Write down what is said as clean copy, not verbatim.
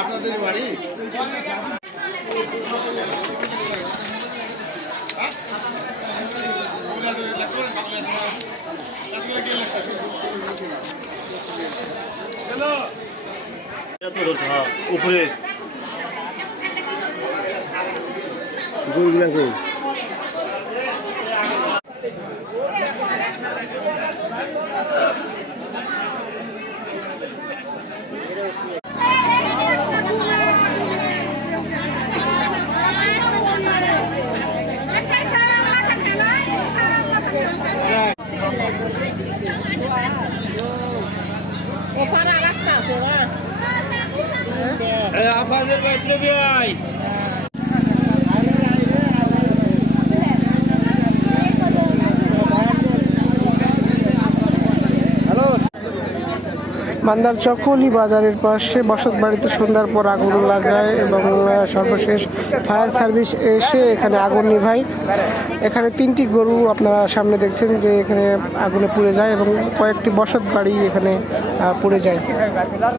আপনাদের বাড়ি উপরে আপনাদের বাইরে ভাই মান্দার চকলি বাজারের পাশে বসত বাড়িতে সন্ধ্যার পর আগুন লাগায় এবং সর্বশেষ ফায়ার সার্ভিস এসে এখানে আগুন নিভায়। এখানে 3টি গরু আপনারা সামনে দেখছেন যে এখানে আগুনে পুড়ে যায় এবং কয়েকটি বসত বাড়ি এখানে পুড়ে যায়।